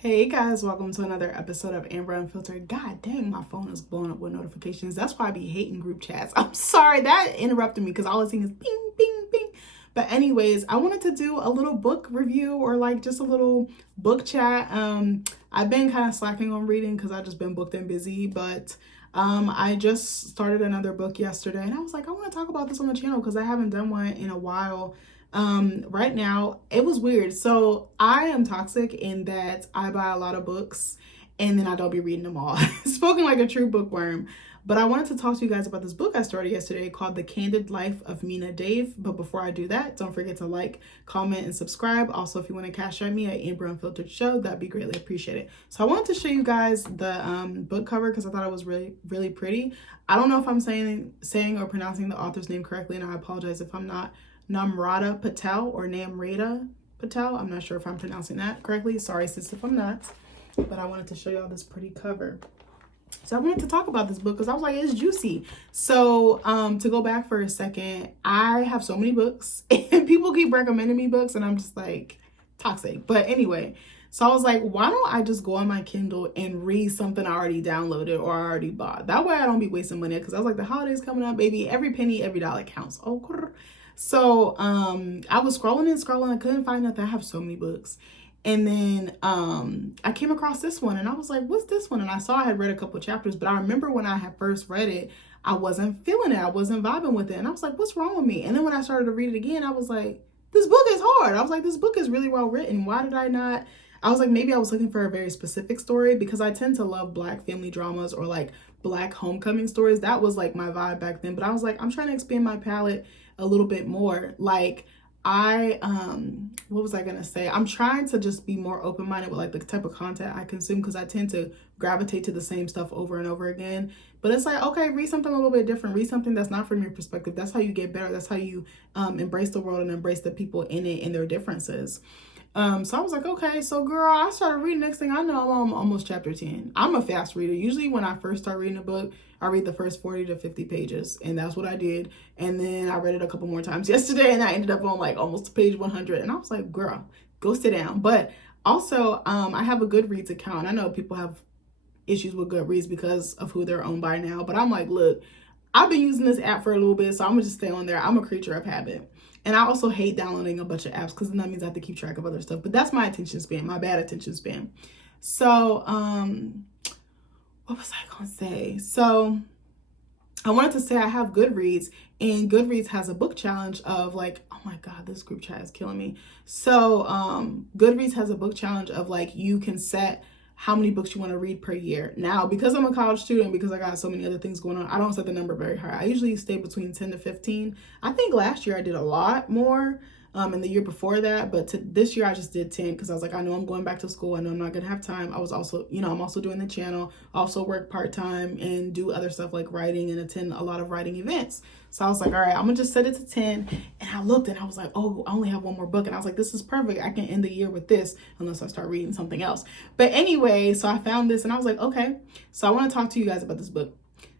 Hey guys, welcome to another episode of Amber Unfiltered. God dang, my phone is blowing up with notifications. That's why I be hating group chats. I'm sorry, that interrupted me because all I was seeing is ping, ping, ping. But anyways, I wanted to do a little book review or like just a little book chat. I've been kind of slacking on reading because I've just been booked and busy, but I just started another book yesterday and I was like, I want to talk about this on the channel because I haven't done one in a while. Right now it was weird. So I am toxic in that I buy a lot of books and then I don't be reading them all. Spoken like a true bookworm. But I wanted to talk to you guys about this book I started yesterday called The Candid Life of Meena Dave. But before I do that, don't forget to like, comment, and subscribe. Also, if you want to cash out me at Amber Unfiltered Show, that'd be greatly appreciated. So I wanted to show you guys the book cover because I thought it was really, really pretty. I don't know if I'm saying or pronouncing the author's name correctly, and I apologize if I'm not. Namrata Patel or Namrata Patel. I'm not sure if I'm pronouncing that correctly. Sorry, sis, if I'm not. But I wanted to show y'all this pretty cover. So I wanted to talk about this book because I was like, it's juicy. So to go back for a second, I have so many books and people keep recommending me books and I'm just like toxic. But anyway, so I was like, why don't I just go on my Kindle and read something I already downloaded or I already bought? That way I don't be wasting money because I was like, the holidays coming up, baby. Every penny, every dollar counts. Oh, so I was scrolling and scrolling. I couldn't find nothing. I have so many books. And then I came across this one and I was like, what's this one? And I saw I had read a couple chapters, but I remember when I had first read it, I wasn't feeling it. I wasn't vibing with it. And I was like, what's wrong with me? And then when I started to read it again, I was like, this book is hard. I was like, this book is really well written. Why did I not? I was like, maybe I was looking for a very specific story because I tend to love Black family dramas or like Black homecoming stories. That was like my vibe back then. But I was like, I'm trying to expand my palette a little bit more. Like what was I gonna say? I'm trying to just be more open-minded with like the type of content I consume because I tend to gravitate to the same stuff over and over again. But it's like, okay, read something a little bit different. Read something that's not from your perspective. That's how you get better. That's how you embrace the world and embrace the people in it and their differences. So I was like, okay, so girl, I started reading. Next thing I know, I'm on almost chapter 10. I'm a fast reader. Usually when I first start reading a book, I read the first 40 to 50 pages, and that's what I did. And then I read it a couple more times yesterday, and I ended up on like almost page 100. And I was like, girl, go sit down. But also, I have a Goodreads account. I know people have issues with Goodreads because of who they're owned by now, but I'm like, look, I've been using this app for a little bit, so I'm gonna just stay on there. I'm a creature of habit. And I also hate downloading a bunch of apps because then that means I have to keep track of other stuff. But that's my attention span, my bad attention span. So, what was I gonna say? So I wanted to say I have Goodreads, and Goodreads has a book challenge of like, oh my God, this group chat is killing me. So Goodreads has a book challenge of like, you can set how many books you want to read per year. Now, because I'm a college student, because I got so many other things going on, I don't set the number very high. I usually stay between 10 to 15. I think last year I did a lot more, and the year before that, but this year I just did 10 because I was like, I know I'm going back to school. I know I'm not going to have time. I was also, I'm also doing the channel, also work part-time and do other stuff like writing and attend a lot of writing events. So I was like, all right, I'm gonna just set it to 10. And I looked and I was like, oh, I only have one more book. And I was like, this is perfect. I can end the year with this unless I start reading something else. But anyway, so I found this and I was like, okay. So I want to talk to you guys about this book.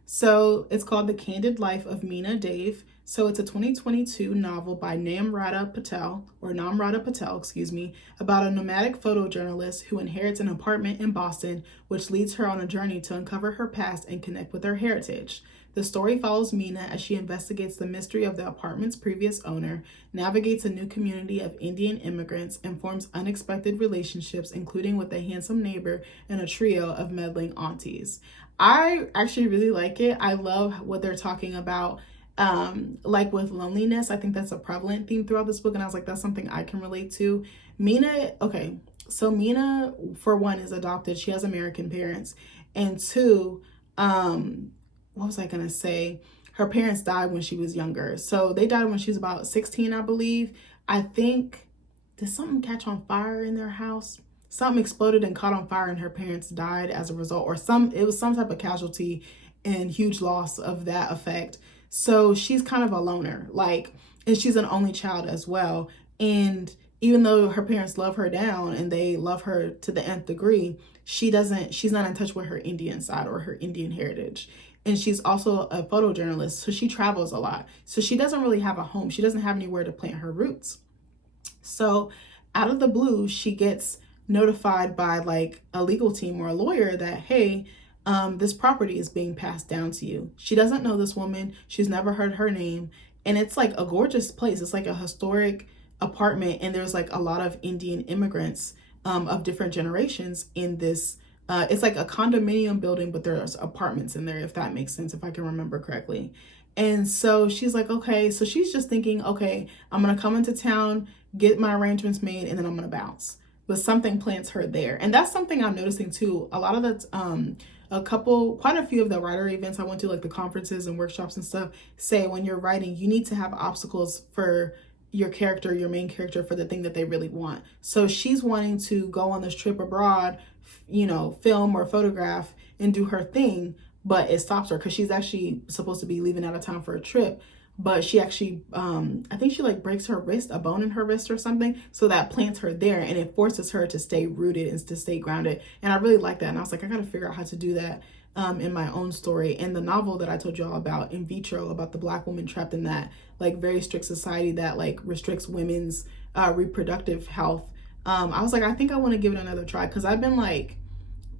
So it's called The Candid Life of Meena Dave. So it's a 2022 novel by Namrata Patel, about a nomadic photojournalist who inherits an apartment in Boston, which leads her on a journey to uncover her past and connect with her heritage. The story follows Meena as she investigates the mystery of the apartment's previous owner, navigates a new community of Indian immigrants, and forms unexpected relationships, including with a handsome neighbor and a trio of meddling aunties. I actually really like it. I love what they're talking about. Like with loneliness, I think that's a prevalent theme throughout this book. And I was like, that's something I can relate to. Meena, so Meena, for one, is adopted. She has American parents. And two, what was I going to say? Her parents died when she was younger. So they died when she was about 16, I believe. I think, did something catch on fire in their house? Something exploded and caught on fire and her parents died as a result, or it was some type of casualty and huge loss of that effect. So she's kind of a loner, and she's an only child as well. And even though her parents love her down and they love her to the nth degree, she's not in touch with her Indian side or her Indian heritage. And she's also a photojournalist, so she travels a lot. So she doesn't really have a home. She doesn't have anywhere to plant her roots. So out of the blue, she gets notified by like a legal team or a lawyer that, hey, this property is being passed down to you. She doesn't know this woman. She's never heard her name. And it's like a gorgeous place. It's like a historic apartment. And there's like a lot of Indian immigrants of different generations in this. It's like a condominium building, but there's apartments in there, if that makes sense, if I can remember correctly. And so she's like, okay, so she's just thinking, okay, I'm going to come into town, get my arrangements made, and then I'm going to bounce. But something plants her there. And that's something I'm noticing too. A lot of that's quite a few of the writer events I went to, like the conferences and workshops and stuff, say when you're writing, you need to have obstacles for your character, your main character, for the thing that they really want. So she's wanting to go on this trip abroad, film or photograph and do her thing, but it stops her because she's actually supposed to be leaving out of town for a trip. But she actually, I think she like breaks her wrist, a bone in her wrist or something. So that plants her there and it forces her to stay rooted and to stay grounded. And I really like that. And I was like, I got to figure out how to do that in my own story. And the novel that I told y'all about, In Vitro, about the Black woman trapped in that like very strict society that like restricts women's reproductive health. I was like, I think I want to give it another try because I've been like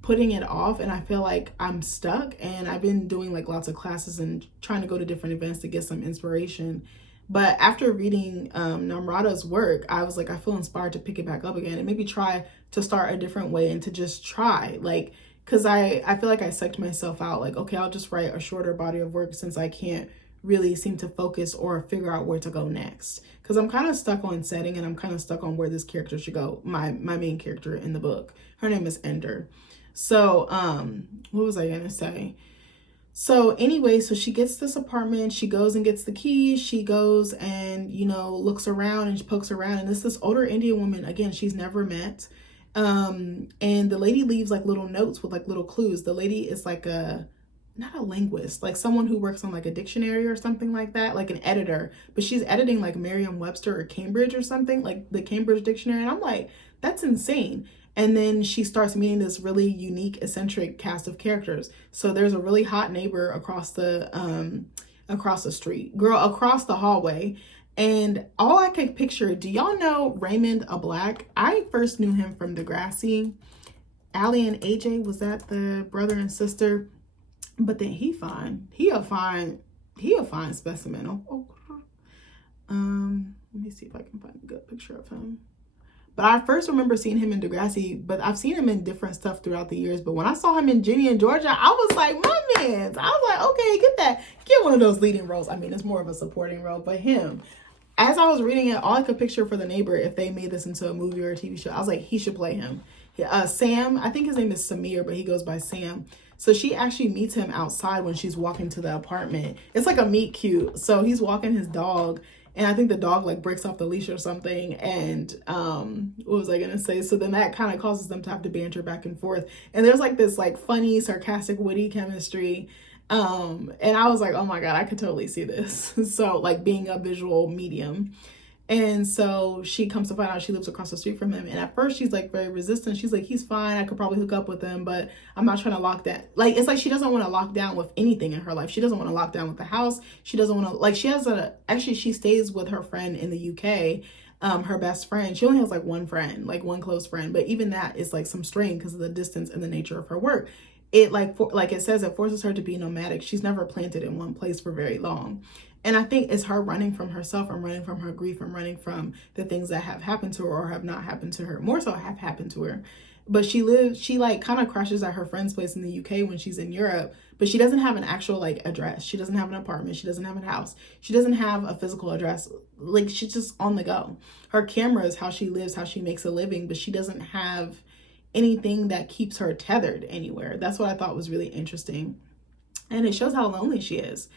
putting it off and I feel like I'm stuck, and I've been doing like lots of classes and trying to go to different events to get some inspiration. But after reading Namrata's work, I was like, I feel inspired to pick it back up again and maybe try to start a different way and to just try, like, because I feel like I psyched myself out, like, okay, I'll just write a shorter body of work since I can't really seem to focus or figure out where to go next, because I'm kind of stuck on setting and I'm kind of stuck on where this character should go. My main character in the book, her name is Ender. So, what was I going to say? So anyway, so she gets this apartment, she goes and gets the keys, she goes and, looks around and pokes around. And it's this older Indian woman, again, she's never met. And the lady leaves like little notes with like little clues. The lady is like not a linguist, like someone who works on like a dictionary or something like that, like an editor, but she's editing like Merriam-Webster or Cambridge or something, like the Cambridge dictionary. And I'm like, that's insane. And then she starts meeting this really unique, eccentric cast of characters. So there's a really hot neighbor across the street, across the hallway. And all I could picture, do y'all know Raymond a Black? I first knew him from Degrassi. Allie and AJ, was that the brother and sister? But then he a fine specimen. Let me see if I can find a good picture of him. But I first remember seeing him in Degrassi, but I've seen him in different stuff throughout the years. But when I saw him in Ginny and Georgia, I was like, my man. I was like, okay, get one of those leading roles. I mean, it's more of a supporting role, but him. As I was reading it, all I could picture for the neighbor, if they made this into a movie or a TV show, I was like, he should play him. Sam, I think his name is Samir, but he goes by Sam. So she actually meets him outside when she's walking to the apartment. It's like a meet cute. So he's walking his dog, and I think the dog like breaks off the leash or something. And what was I gonna say? So then that kind of causes them to have to banter back and forth. And there's like this like funny, sarcastic, witty chemistry. And I was like, oh my God, I could totally see this. So like being a visual medium. And so she comes to find out she lives across the street from him. And at first she's like very resistant. She's like, he's fine. I could probably hook up with him, but I'm not trying to lock that. Like, it's like she doesn't want to lock down with anything in her life. She doesn't want to lock down with the house. She doesn't want to, like, she stays with her friend in the UK, her best friend. She only has like one friend, like one close friend. But even that is like some strain because of the distance and the nature of her work. It like it says, it forces her to be nomadic. She's never planted in one place for very long. And I think it's her running from herself and running from her grief and running from the things that have happened to her or have not happened to her. More so have happened to her. But she like kind of crashes at her friend's place in the UK when she's in Europe, but she doesn't have an actual like address. She doesn't have an apartment. She doesn't have a house. She doesn't have a physical address. Like, she's just on the go. Her camera is how she lives, how she makes a living, but she doesn't have anything that keeps her tethered anywhere. That's what I thought was really interesting. And it shows how lonely she is.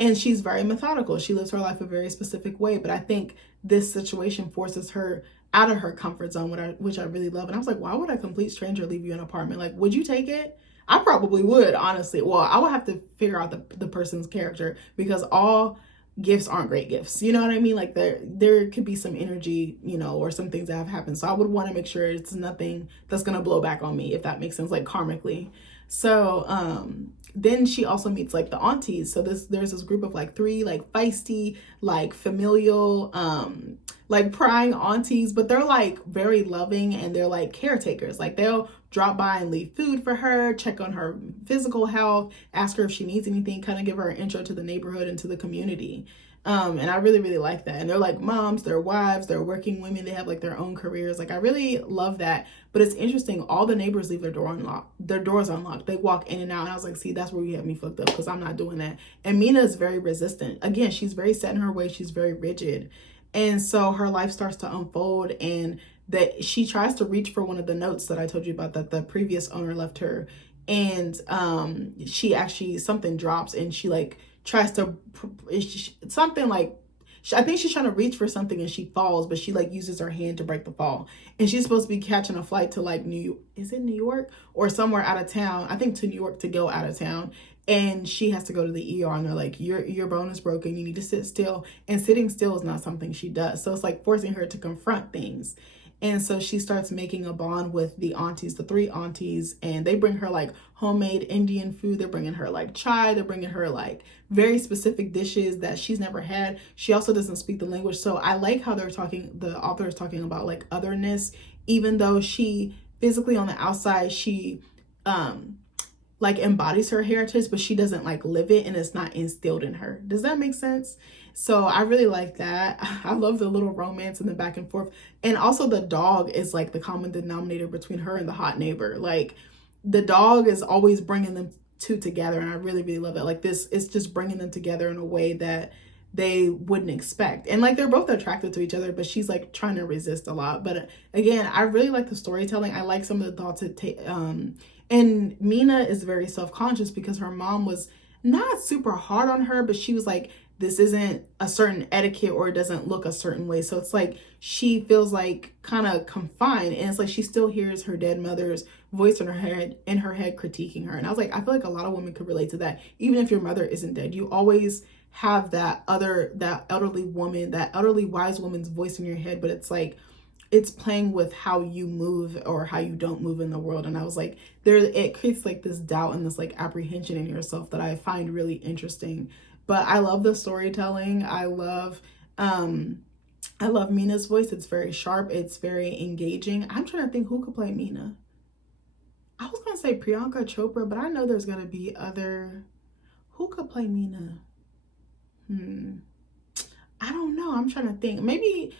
And she's very methodical. She lives her life a very specific way. But I think this situation forces her out of her comfort zone, which I really love. And I was like, why would a complete stranger leave you an apartment? Like, would you take it? I probably would, honestly. Well, I would have to figure out the person's character, because all gifts aren't great gifts. You know what I mean? Like there could be some energy, you know, or some things that have happened. So I would want to make sure it's nothing that's gonna blow back on me, if that makes sense, like karmically. So then she also meets like the aunties. So there's this group of like three like feisty, like familial, like prying aunties, but they're like very loving and they're like caretakers. Like they'll drop by and leave food for her, check on her physical health, ask her if she needs anything, kind of give her an intro to the neighborhood and to the community. And I really, really like that. And they're like moms, they're wives, they're working women, they have like their own careers. Like I really love that. But it's interesting, all the neighbors leave their doors unlocked. They walk in and out. And I was like, see, that's where you have me fucked up, because I'm not doing that. And Meena is very resistant. Again, she's very set in her ways, she's very rigid. And so her life starts to unfold, and that she tries to reach for one of the notes that I told you about that the previous owner left her. And she actually, something drops and she like tries to, something like, I think she's trying to reach for something and she falls, but she like uses her hand to break the fall. And she's supposed to be catching a flight to like New York or somewhere out of town? I think to New York, to go out of town. And she has to go to the ER and they're like, your bone is broken, you need to sit still. And sitting still is not something she does. So it's like forcing her to confront things. And so she starts making a bond with the aunties, the three aunties, and they bring her like homemade Indian food. They're bringing her like chai. They're bringing her like very specific dishes that she's never had. She also doesn't speak the language. So I like how the author is talking about like otherness, even though she physically on the outside, she like embodies her heritage, but she doesn't like live it and it's not instilled in her. Does that make sense? So I really like that. I love the little romance and the back and forth. And also the dog is like the common denominator between her and the hot neighbor. Like the dog is always bringing them two together. And I really, really love it. Like this, it's just bringing them together in a way that they wouldn't expect. And like they're both attracted to each other, but she's like trying to resist a lot. But again, I really like the storytelling. I like some of the thoughts it and Meena is very self-conscious because her mom was not super hard on her, but she was like, this isn't a certain etiquette or it doesn't look a certain way. So it's like she feels like kind of confined, and it's like she still hears her dead mother's voice in her head critiquing her. And I was like, I feel like a lot of women could relate to that. Even if your mother isn't dead, you always have that elderly woman, that elderly wise woman's voice in your head, but it's like it's playing with how you move or how you don't move in the world. And I was like, it creates like this doubt and this like apprehension in yourself that I find really interesting. But I love the storytelling. I love Meena's voice. It's very sharp. It's very engaging. I'm trying to think who could play Meena. I was gonna say Priyanka Chopra, but I know there's gonna be other. Who could play Meena? I don't know. I'm trying to think. Maybe.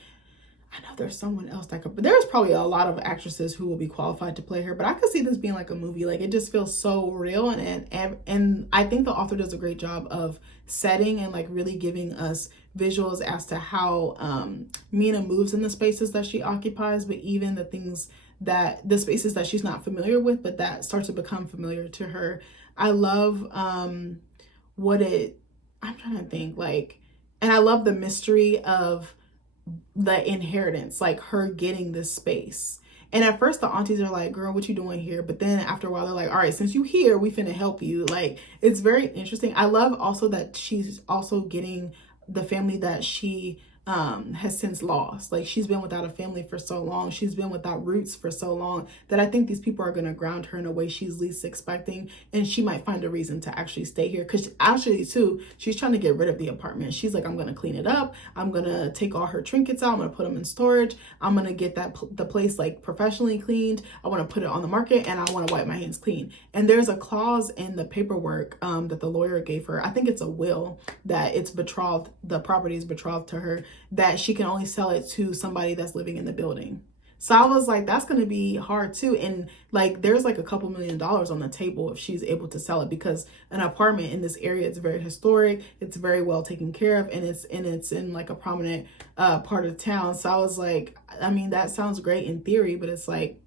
I know there's someone else that could, but there's probably a lot of actresses who will be qualified to play her, but I could see this being like a movie. Like it just feels so real. And I think the author does a great job of setting and like really giving us visuals as to how Meena moves in the spaces that she occupies, but even the spaces that she's not familiar with, but that starts to become familiar to her. I love I'm trying to think and I love the mystery of the inheritance, like her getting this space. And at first the aunties are like, girl, what you doing here? But then after a while they're like, all right, since you here, we finna help you. Like it's very interesting. I love also that she's also getting the family that she has since lost. Like she's been without a family for so long, she's been without roots for so long, that I think these people are going to ground her in a way she's least expecting, and she might find a reason to actually stay here. Because actually too, she's trying to get rid of the apartment. She's like, I'm going to clean it up, I'm going to take all her trinkets out, I'm going to put them in storage, I'm going to get the place like professionally cleaned, I want to put it on the market, and I want to wipe my hands clean. And there's a clause in the paperwork that the lawyer gave her, I think it's a will, that it's betrothed, the property is betrothed to her, that she can only sell it to somebody that's living in the building. So I was like, that's going to be hard too. And like, there's like a couple $1 million on the table if she's able to sell it, because an apartment in this area, it's very historic, it's very well taken care of, and it's in like a prominent part of town. So I was like, I mean, that sounds great in theory, but it's like,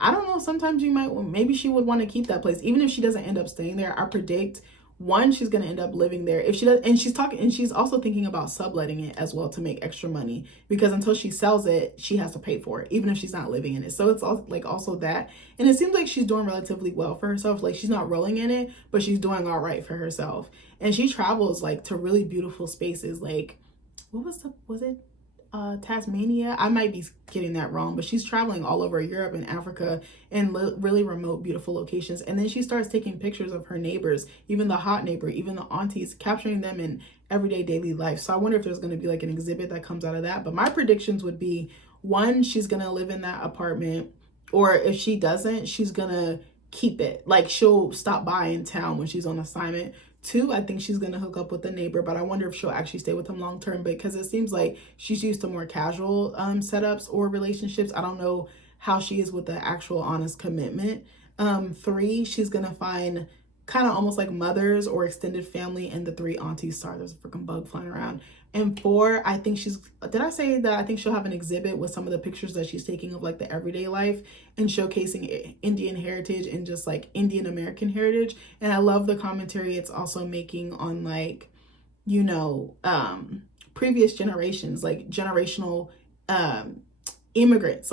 I don't know. Sometimes maybe she would want to keep that place, even if she doesn't end up staying there. I predict one, she's gonna end up living there if she does, and she's also thinking about subletting it as well to make extra money, because until she sells it, she has to pay for it even if she's not living in it. So it's also that, and it seems like she's doing relatively well for herself. Like, she's not rolling in it, but she's doing all right for herself, and she travels like to really beautiful spaces. Like, what was it Tasmania? I might be getting that wrong, but she's traveling all over Europe and Africa in really remote, beautiful locations. And then she starts taking pictures of her neighbors, even the hot neighbor, even the aunties, capturing them in everyday daily life. So I wonder if there's going to be like an exhibit that comes out of that. But my predictions would be, one, she's going to live in that apartment, or if she doesn't, she's going to keep it. Like, she'll stop by in town when she's on assignment. Two, I think she's gonna hook up with the neighbor, but I wonder if she'll actually stay with him long term, because it seems like she's used to more casual setups or relationships. I don't know how she is with the actual honest commitment. Three, she's gonna find kind of almost like mothers or extended family and the three aunties. Sorry, there's a freaking bug flying around. And four, I think did I say that I think she'll have an exhibit with some of the pictures that she's taking of like the everyday life and showcasing Indian heritage and just like Indian American heritage. And I love the commentary it's also making on, like, you know, previous generations, like generational immigrants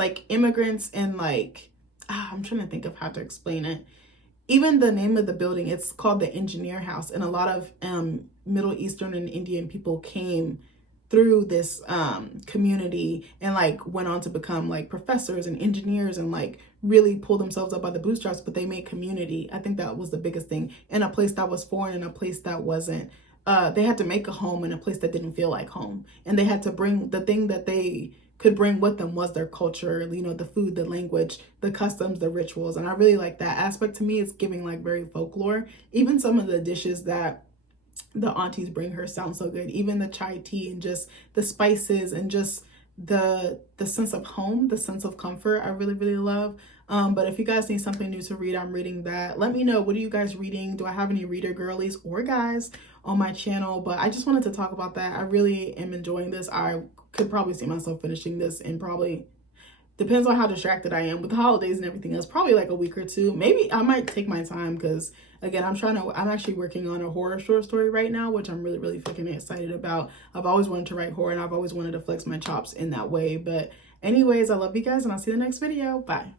and like, I'm trying to think of how to explain it. Even the name of the building, it's called the Engineer House, and a lot of Middle Eastern and Indian people came through this community and like went on to become like professors and engineers and like really pull themselves up by the bootstraps, but they made community. I think that was the biggest thing, in a place that was foreign, in a place that wasn't, they had to make a home in a place that didn't feel like home, and they had to bring the thing that they could bring with them was their culture, you know, the food, the language, the customs, the rituals. And I really like that aspect. To me, it's giving like very folklore. Even some of the dishes that the aunties bring her sound so good. Even the chai tea and just the spices and just the sense of home, the sense of comfort, I really, really love. But if you guys need something new to read, I'm reading that. Let me know, what are you guys reading? Do I have any reader girlies or guys on my channel? But I just wanted to talk about that. I really am enjoying this. I could probably see myself finishing this in probably, depends on how distracted I am with the holidays and everything else, probably like a week or two. Maybe I might take my time, because again, I'm actually working on a horror short story right now, which I'm really, really freaking excited about. I've always wanted to write horror, and I've always wanted to flex my chops in that way. But anyways, I love you guys, and I'll see you in the next video. Bye.